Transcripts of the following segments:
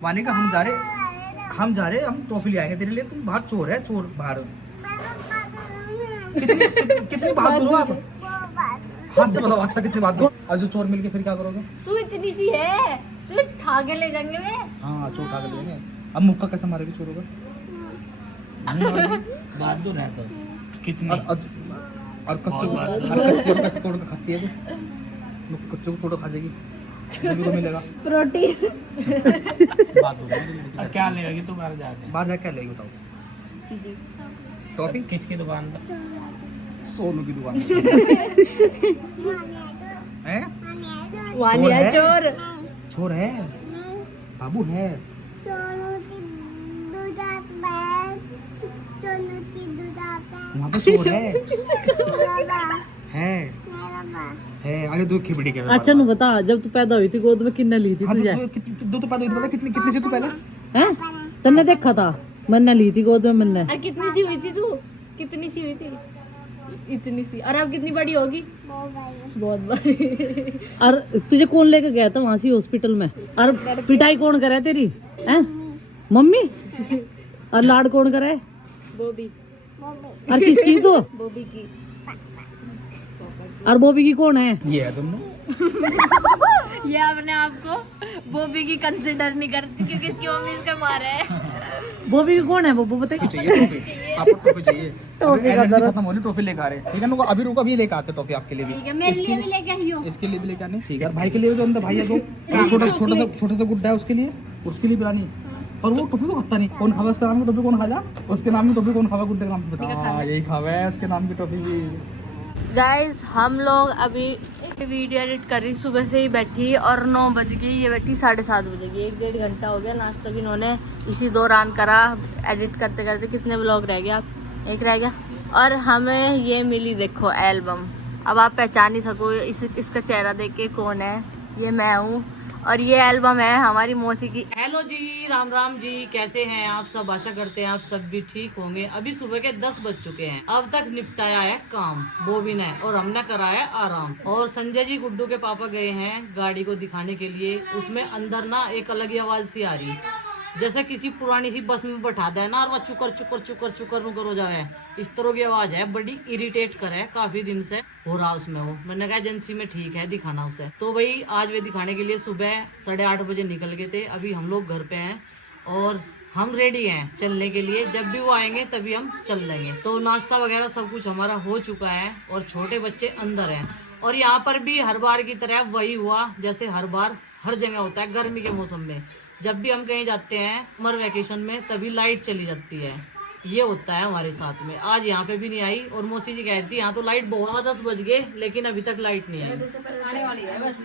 वानी का हम जा रहे हम टॉफी ले आएंगे तेरे लिए। तुम बाहर चोर है, चोर बाहर। कितनी बहादुर हो आप? हाथ से बताओ, हाथ से कितनी बहादुर। और जो चोर मिल के फिर क्या करोगे? तू इतनी सी है, तुझे ठा के ले जाएंगे वे। हाँ चोर उठा के ले जाएंगे। अब मुक्का कैसे मारेगी चोरों का? बहादुर है तो कितनी। और कच्चे को कैसे तोड़ के खाती है तू? कच्चे को तोड़ खा जाएगी, तो मिलेगा प्रोटीन। और क्या लेगी तू बाहर जाके? बाहर जाके क्या लेगी बताओ? जी टॉफी किसकी दुकान पर? सोनू की दुकान है। वालिया चोर। चोर है बाबू है। वहाँ पे चोर है। अरे दो खिबड़ी के। अच्छा नु बता, जब तू पैदा हुई थी गोद में किन्ने ली थी हाँ, तुझे? दो तो पैदा हुई थी, पता कितनी कितनी सी तू पहले? हैं? तन्ने देखा था मैंने ली थी गोद में मैंने। और कितनी सी हुई थी तू? कितनी सी हुई थी? इतनी सी। और अब कितनी बड़ी होगी? बहुत बड़ी। और तुझे कौन लेके गया था वहाँ से हॉस्पिटल में? और पिटाई कौन करे तेरी? हैं? मम्मी? और लाड कौन करे? बोबी। और किसकी तो? बोबी की। और बोबी की कौन है? ये है तुमने। ये अपने आप को बोबी की कंसिडर नहीं करती क्योंकि इसकी मम्मी इसका मार है। बोबी की कौन है वो बता। चाहिए टॉफी, आपको टॉफी चाहिए। एनर्जी खत्म हो रही, टॉफी लेकर आ रहे हैं। ठीक है ना, अभी रुको, अभी लेकर आते टॉफी आपके लिए भी। ठीक है, मेरे लिए भी लेके आई हो। इसके लिए भी लेकर आने। ठीक है, भाई के लिए जो अंदर भाई है दो, छोटा सा गुड्डा है उसके लिए पिलानी। और वो टोपी तो खाता नहीं। कौन खावा उसके नाम की टोपी? कौन खाजा उसके नाम की टोपी? कौन खावा गुड्डे के नाम की? हाँ यही खावा है उसके नाम की टोपी भी। गाइस हम लोग अभी वीडियो एडिट कर रही, सुबह से ही बैठी और 9 बज गई, ये बैठी 7:30 बजेगी। 1-1.5 घंटा हो गया। नाश्ता भी इन्होंने इसी दौरान करा। एडिट करते करते कितने व्लॉग रह गया? अब एक रह गया। और हमें ये मिली, देखो एल्बम। अब आप पहचान ही सको इसका चेहरा देख के कौन है। ये मैं हूँ और ये एल्बम है हमारी मौसी की। हेलो जी, राम राम जी, कैसे हैं आप सब? आशा करते हैं आप सब भी ठीक होंगे। अभी सुबह के 10 बज चुके हैं। अब तक निपटाया है काम बोबी ने और हमने कराया आराम। और संजय जी गुड्डू के पापा गए हैं गाड़ी को दिखाने के लिए। उसमें अंदर ना एक अलग ही आवाज सी आ रही, जैसे किसी पुरानी सी बस में बैठा दे ना और वह चुकर चुकर चुकर चुकर मुकर हो जाए, इस तरह की आवाज है। बड़ी इरिटेट करे, काफी दिन से हो रहा उसमें वो। मैंने कहा एजेंसी में ठीक है, दिखाना उसे। तो भाई आज वे दिखाने के लिए सुबह 8:30 बजे निकल गए थे। अभी हम लोग घर पे हैं और हम रेडी हैं चलने के लिए। जब भी वो आएंगे तभी हम चल लेंगे। तो नाश्ता वगैरह सब कुछ हमारा हो चुका है और छोटे बच्चे अंदर हैं। और यहाँ पर भी हर बार की तरह वही हुआ जैसे हर बार हर जगह होता है गर्मी के मौसम में। जब भी हम कहीं जाते हैं समर वेकेशन में तभी लाइट चली जाती है। ये होता है हमारे साथ में। आज यहाँ पे भी नहीं आई और मौसी जी कह रही थी यहाँ तो लाइट बहुत 10 बज गए लेकिन अभी तक लाइट नहीं आई। आने वाली है बस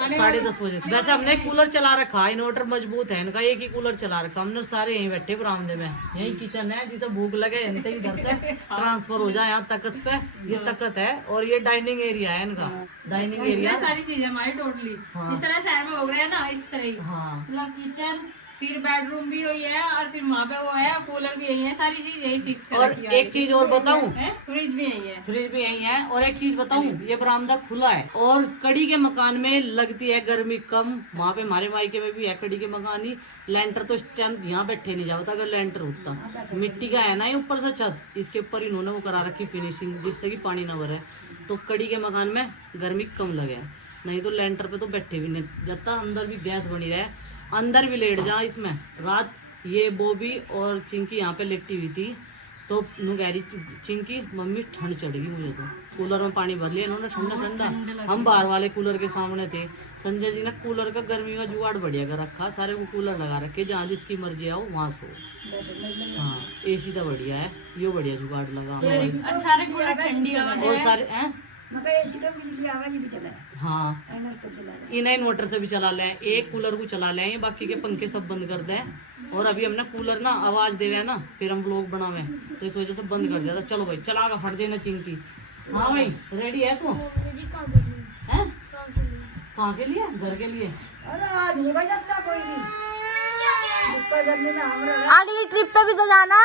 10:30 बजे। वैसे हमने कूलर चला रखा, इन्वर्टर मजबूत है इनका, एक ही कूलर चला रखा। हमने सारे यहीं बैठे बरामदे में। यही किचन है, जिसे भूख लगे इनसे ही घर से ट्रांसफर हो जाए यहाँ तकत पे। ये तकत है और ये डाइनिंग एरिया है इनका। डाइनिंग एरिया सारी चीजें हमारी टोटली इस तरह शहर में हो गए ना, इस तरह ही। हाँ मतलब किचन, फिर बेडरूम भी वही है और फिर वहाँ पे वो है, कूलर भी यही है, सारी चीज यही फिक्स कर और रखी है। एक चीज और बताऊं, फ्रिज भी यही है। फ्रिज भी यही है। और एक चीज बताऊं, ये बरामदा खुला है और कड़ी के मकान में लगती है गर्मी कम। वहाँ पे हमारे मायके में भी है कड़ी के मकान ही। लेंटर तो इस टाइम यहाँ बैठे नहीं जाता, अगर लेंटर होता। मिट्टी का है ना ये ऊपर से छत, इसके ऊपर इन्होंने वो करा रखी फिनिशिंग जिससे कि पानी न भरे। तो कड़ी के मकान में गर्मी कम लगे, नहीं तो लेंटर पे तो बैठे भी नहीं जाता। अंदर भी गैस बनी रहे, अंदर भी लेट जा इसमें। रात ये बोबी और चिंकी यहाँ पे लेटी हुई थी तो नू कह रही चिंकी मम्मी ठंड चढ़ गई मुझे। तो कूलर में पानी भर लिया इन्होंने ठंडा ठंडा। हम बाहर वाले कूलर के सामने थे। संजय जी ने कूलर का गर्मी का जुगाड़ बढ़िया कर रखा, सारे वो कूलर लगा रखे, जहाँ जिसकी मर्जी आओ वहाँ सो। हाँ एसी तो बढ़िया है, यो बढ़िया जुगाड़ लगा। और सारे कूलर ठंडी हवा दे और रहे हैं। सारे हैं हाँ, इन्हें इन्वर्टर से भी चला लें, एक कूलर को चला लें, बाकी के पंखे सब बंद कर दें। और अभी हमने कूलर ना आवाज देवे ना फिर हम लोग बनावे, तो इस वजह से बंद कर दिया था। चलो भाई चला का फट देना चिंकी। हाँ भाई रेडी है तू? हैं? कहाँ के लिए? घर के लिए। अगली ट्रिप पे भी तो जाना।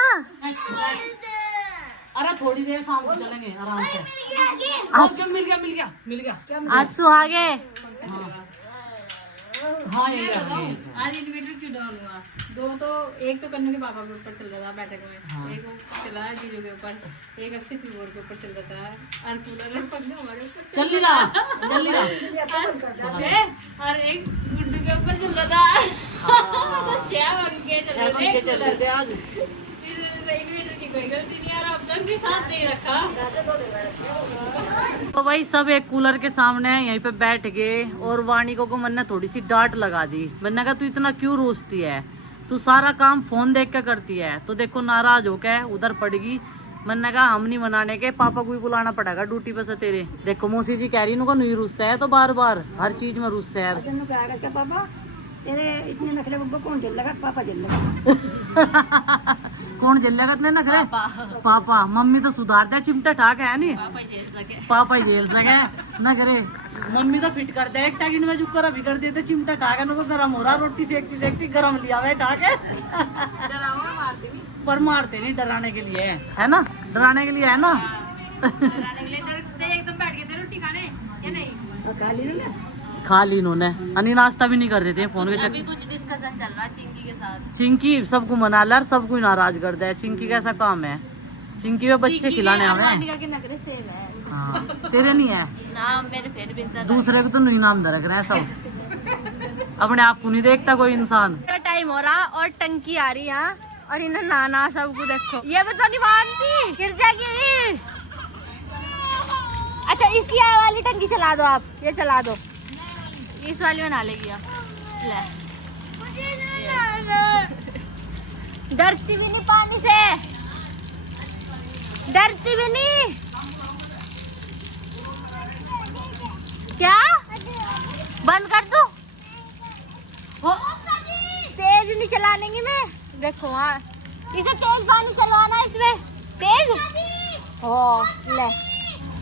अरे थोड़ी देर शाम को चलेंगे आराम से। आज मिल गया आज सुहागे। हाँ हाँ मैं ये बताऊं, आज इन्वर्टर क्यों डाउन हुआ? दो तो, एक तो कन्नू के पापा के ऊपर चल रहा था बैठक में, एक वो चला है जीजू के ऊपर, एक अक्षय कीबोर्ड के ऊपर चल रहा था, और कूलर में पंखा हमारे ऊपर चल नहीं रहा और एक गुड्डू के ऊपर चल रहा था। छह पंखे चल रहे थे आज। इस वजह से इन्वर्टर की कोई गलती नहीं, और अब तक भी साथ नहीं रखा। तो भाई सब एक कूलर के सामने यहीं पे बैठ गए और वाणी को मैंने थोड़ी सी डांट लगा दी। मैंने कहा तू इतना क्यों रोस्ती है, तू सारा काम फोन देख के करती है। तो देखो नाराज होके उधर पड़गी। मैंने कहा हम नहीं मनाने के, पापा को भी बुलाना पड़ेगा ड्यूटी पे से तेरे। देखो मौसी जी कह रही इनको नहीं रुस्सा है तो बार बार हर चीज में रुस्सा है। पापा तेरे इतने नखरे बब्बा कौन झेल लगा? पापा झेल लगा। कौन झेलेगा इतने नखरे? पापा। मम्मी तो सुधार दे, चिमटा ठाक है नहीं, पापा ही झेल सके नखरे। मम्मी तो फिट कर दे, एक सेकंड में चुप कर अभी कर देते चिमटा ठाक है, उनको गरम हो रहा, रोटी सेकती सेकती गरम लिया हुआ ठाक है। पर मारते नहीं, डराने के लिए है ना, डराने के लिए है ना। डराने के लिए डरते एकदम बैठ गए थे रोटी खाने या नहीं? खा ली ना? खा ली इन्होंने। अनि नाश्ता भी नहीं कर रहे थे फोन के अभी कुछ डिस्कशन चल रहा है चिंकी के साथ। चिंकी सबको मना ला, सबको नाराज कर दे। चिंकी कैसा काम है? चिंकी में बच्चे खिलाने आवे हैं। के नखरे सेम है हाँ, तेरे नहीं है ना, मेरे फिर भी इतना दूसरे को तो नहीं नाम दे रख रहे हैं सब। अपने आप को नहीं देखता कोई इंसान। टाइम हो रहा और टंकी आ रही यहाँ, और इन्हें नाना सब को देखो, ये भी तो नहीं मानती, गिर जाएगी। अच्छा इसकी ये वाली टंकी चला दो आप, ये चला दो, इस वाली में नहा लेगी आप। ले डरती भी नहीं पानी से, डरती भी नहीं। क्या बंद कर दो? वो तेज नहीं चलाने की मैं। देखो हाँ, इसे तेज पानी चलवाना, इसमें तेज हो ले।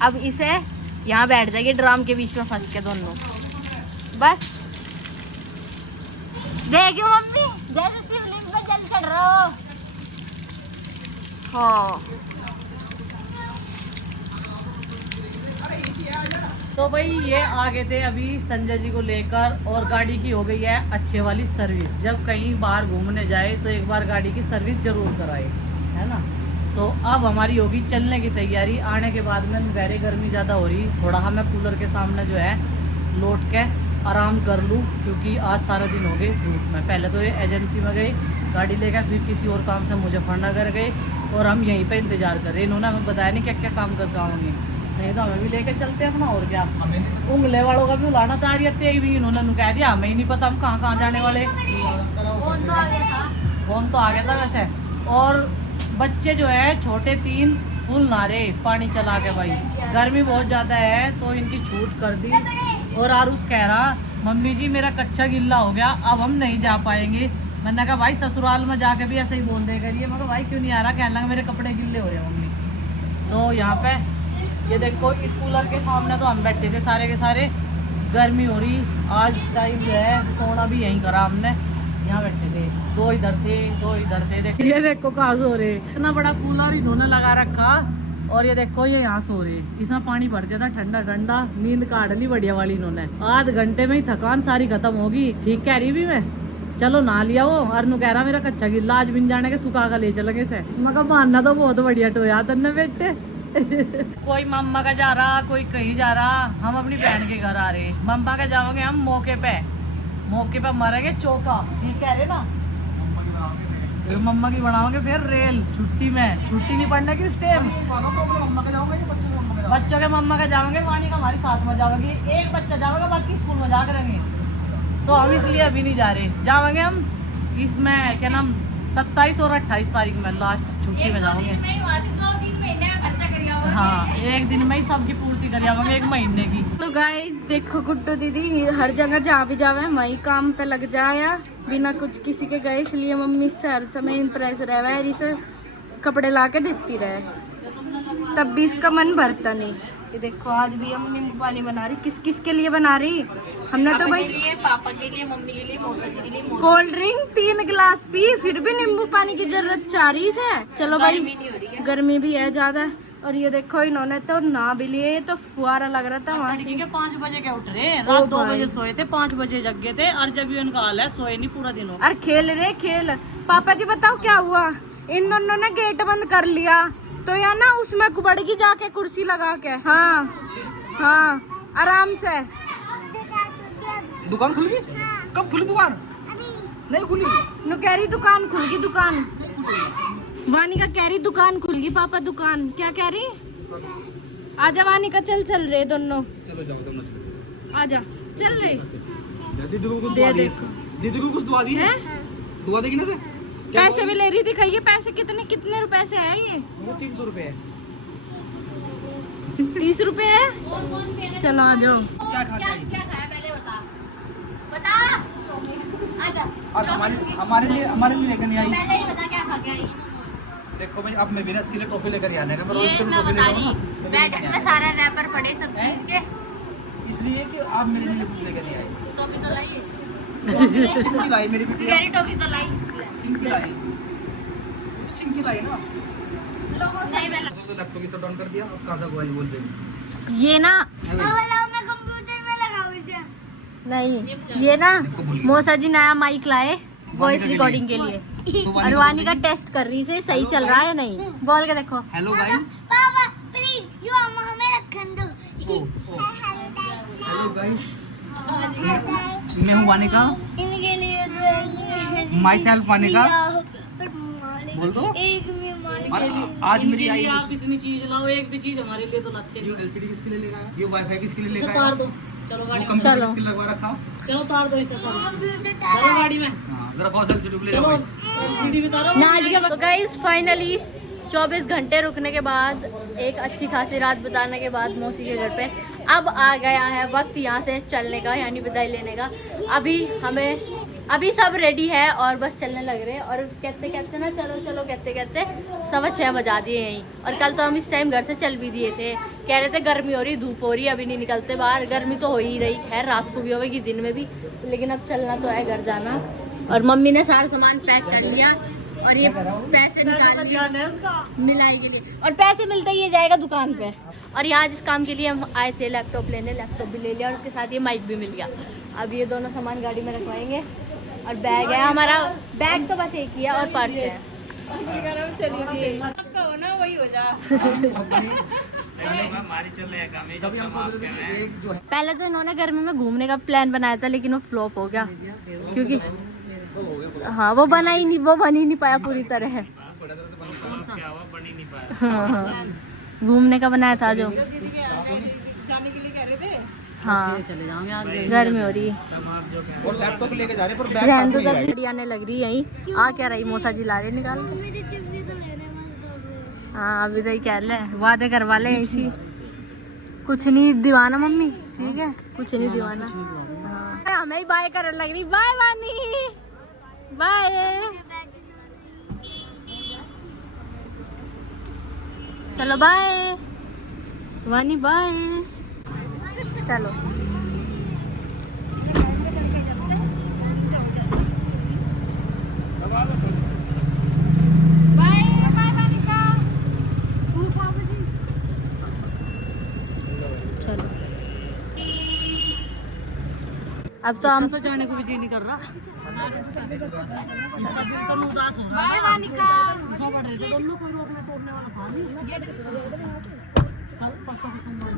अब इसे यहाँ बैठ जाएगी ड्रम के बीच में फंस के दोनों। बस देखियो मम्मी जैसे शिवलिंग पे जल चढ़ रहा हो। हाँ तो भाई ये आ गए थे अभी संजय जी को लेकर, और गाड़ी की हो गई है अच्छे वाली सर्विस। जब कहीं बाहर घूमने जाए तो एक बार गाड़ी की सर्विस जरूर कराए, है ना। तो अब हमारी होगी चलने की तैयारी। आने के बाद में गहरे गर्मी ज़्यादा हो रही, थोड़ा हमें कूलर के सामने जो है लौट के आराम कर लूँ, क्योंकि आज सारा दिन हो गए धूप में। पहले तो ये एजेंसी में गए गाड़ी लेकर, फिर किसी और काम से मुजफ्फरनगर गए, और हम यहीं पे इंतजार कर रहे। इन्होंने हमें बताया नहीं क्या क्या काम कर पाओगे, नहीं तो हमें भी लेके चलते हैं अपना। और क्या, उंगले वालों का भी उलाना तारियते भी इन्होंने कह दिया, हमें ही नहीं पता हम कहाँ जाने वाले। फोन तो आ गया था, फोन तो आ गया था वैसे। और बच्चे जो है छोटे 3 फुल नारे पानी चला के। भाई गर्मी बहुत ज़्यादा है तो इनकी छूट कर दी। और आरुष कह रहा मम्मी जी मेरा कच्चा गिल्ला हो गया, अब हम नहीं जा पाएंगे। मैंने कहा भाई ससुराल में जाके भी ऐसे ही बोल दे करिए। मैं भाई क्यों नहीं आ रहा? कहने लगा मेरे कपड़े गिल्ले हो रहे हैं मम्मी। तो यहाँ पे ये देखो इस कूलर के सामने तो हम बैठे थे सारे के सारे। गर्मी हो रही, आज टाइम जो है सोना भी यहीं करा हमने, यहाँ बैठे थे। 2 इधर थे 2 इधर थे। देखो ये देखो कहाँ सो रहे, इतना बड़ा कूलर इन्होंने लगा रखा। और ये देखो ये यहाँ सो रहे, इसमें पानी भर जाता ठंडा ठंडा। नींद काट ली बढ़िया वाली इन्होंने। आध घंटे में ही थकान सारी खत्म होगी। ठीक कह रही भी मैं, चलो नहा लिया। वो अरनू कह रहा मेरा कच्चा गिल्ला आज बिन जाने के सुखा का ले चलेंगे से। मैं कहा मानना तो बहुत बढ़िया टोया तन्ने बेटे। कोई मम्मा का जा रहा, कोई कहीं जा रहा, हम अपनी बहन के घर आ रहे। मम्मा का जाओगे हम मौके पे मरेंगे चौका। ठीक कह रहे ना, मम्मा की बनाओगे फिर रेल छुट्टी में। छुट्टी नहीं पड़ने की उस टाइम, बच्चों के मम्मा का जाओगे, वाणी का हमारे साथ में जाओगे। एक बच्चा जाओगे, बाकी स्कूल में जा करेंगे। तो हम इसलिए अभी नहीं जा रहे, जाओगे हम इसमें क्या नाम 27 और 28 तारीख में लास्ट छुट्टी में जाओगे। 2-3 महीने का खर्चा करिए। हाँ एक दिन में ही सबकी पूर्ति कर जाओगे, 1 महीने की। तो गाइस देखो गुड्डू दीदी हर जगह जहाँ भी जावे वही काम पे लग जाया बिना कुछ किसी के गए। इसलिए मम्मी से हर समय इम्प्रेस रहे, इसे कपड़े ला के देती रहे, तब भी इसका मन भरता नहीं। ये देखो आज भी हम नींबू पानी बना रही। किस किस के लिए बना रही? हमने तो भाई पापा के लिए, मम्मी के लिए, मौसा जी के लिए। कोल्ड ड्रिंक 3 गिलास पी, फिर भी नींबू पानी की जरूरत चाह रही है। चलो भाई गर्मी भी है ज्यादा, और ये देखो इन्होंने तो ना भी लिए, ये तो फुहारा लग रहा था वहाँ तड़के के 5 बजे के उठ रहे, रात 2 बजे सोए थे, 5 बजे जग गए थे, और जब भी उनका हाल है सोए नहीं पूरा दिन। और खेल रहे खेल। पापा जी बताओ क्या हुआ, इन दोनों ने गेट बंद कर लिया तो या ना उसमें कुबड़गी जाके कुर्सी लगा के। हाँ हाँ आराम से। दुकान खुल गई? कब खुली दुकान? नहीं खुली। नु कह रही दुकान खुल गई, दुकान वानिका कह रही दुकान खुल गई। पापा दुकान क्या कह रही? आजा वानिका, चल चल रहे दोनों, चलो जाओ दोनों चलो। आजा चल रहे। दीदी को कुछ दे दुआ दी, देखो। दीदी को कुछ दुआ दी है? दुआ देगी ना से? पैसे भी ले रही दिखाइए पैसे, कितने कितने रुपए से है ये? वो 300 रुपए है। 30 रुपए है। चलो आ जाओ। क्या खा के आई? क्या खाया पहले बता आजा। और हमारे लिए लेकर नहीं आई। पहले ही बता क्या खा के आई। देखो भाई, अब मैं भी ना इसके लिए टॉफी लेकर ही आने का, मैं रोज ये के लिए मैं टॉफी बता लेकर रही, आऊँ ना। बैठक में सारा रैपर पड़े सब चीज के। इसलिए कि आप मेरे लिए कुछ लेकर नहीं आए। टॉफी तो लाई, चिंकी लाई मेरी बिटिया, गहरी टॉफी तो लाई। चिंकी लाई, तो चिंकी लाई ना। नहीं मैं तो लैपटॉप की शट डाउन कर दिया, अब कहाँ तक बोल रही? ये ना नहीं, ये ना मौसा जी नया माइक लाए वॉइस रिकॉर्डिंग के लिए, और वानी का टेस्ट कर रही से सही चल रहा है नहीं। बोल के देखो। हेलो गाइस, पापा प्लीज यो हमें रखन दो। हेलो गाइस, मैं हूँ वानिका, इनके लिए माई सेल्फ वानिका। बोल दो। एक में मान और आज मेरी आई आप इतनी चीज लाओ, एक भी चीज हमारे लिए तो लाते ये एलसीडी किसके लिए लेकर आया? ये वाईफाई किसके लिए इसे लेकर तार आया? दो, चलो गाड़ी में, कंप्यूटर चलो। किसके लिए लगवा रखा? चलो तार दो इसे सब, चलो गाड़ी में, हाँ, जरा कौन सा एलसीडी को ले जाओ चलो भाई। सीढ़ी में तारो। ना आज तो गाइस फाइनली 24 घंटे रुकने के बाद, एक अच्छी खासी रात बिताने के बाद मौसी के घर पे अब आ गया है वक्त यहाँ से चलने का, यानी विदाई लेने का। अभी सब रेडी है और बस चलने लग रहे हैं, और कहते कहते ना चलो चलो कहते कहते 6:15 बजा दिए यहीं। और कल तो हम इस टाइम घर से चल भी दिए थे, कह रहे थे गर्मी हो रही, धूप हो रही, अभी नहीं निकलते बाहर। गर्मी तो हो ही रही, खैर रात को भी होगी दिन में भी, लेकिन अब चलना तो है घर जाना। और मम्मी ने सारा सामान पैक कर लिया, और ये पैसे निकाल लिए मिलाई के लिए, और पैसे मिलते ही ये जाएगा दुकान पे। और यहाँ जिस काम के लिए हम आए थे लैपटॉप लेने, लैपटॉप भी ले लिया, और उसके साथ ये माइक भी मिल गया। अब ये दोनों सामान गाड़ी में रखवाएंगे, और बैग है हमारा, बैग तो बस एक ही है, और पर्स है। आपका हो ना वही हो जा। हमारी चल रही है काम, ये तभी हम सोच रहे थे कि एक जो है पहले तो इन्होंने गर्मी में घूमने का प्लान बनाया था, लेकिन वो फ्लॉप हो गया, क्योंकि हाँ वो बनी नहीं पाया पूरी तरह। क्या हुआ, बन ही नहीं पाया। हाँ, घूमने का बनाया था जो। जाने के लिए कह रहे थे। हाँ चले जाओगे आज। गर्मी हो रही है। तब आप जो कह और लैपटॉप लेके जा रहे हैं, पर बैग रहने साथ दो, नहीं लाए। गाड़ी आने लग रही है यहीं। आ क्या रही मौसा जी ला रहे निकाल। मेरे चिप्स भी तो ले रहे हैं, मस्त दौड़ रहे हैं। हाँ अभी तो कह ले वादे करवा ले इसी, कुछ नहीं दीवाना मम्मी, ठीक है कुछ नहीं दीवाना। हाँ हमें ही बाय करने लग रही। बाय वानी, बाय। चलो बाय वानी, बाय। चलो चलो, अब तो हम तो जाने को भी जी नहीं कर रहा। बाय वानिका।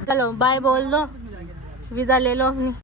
चलो बाय बोल दो, विदा ले लो अपनी।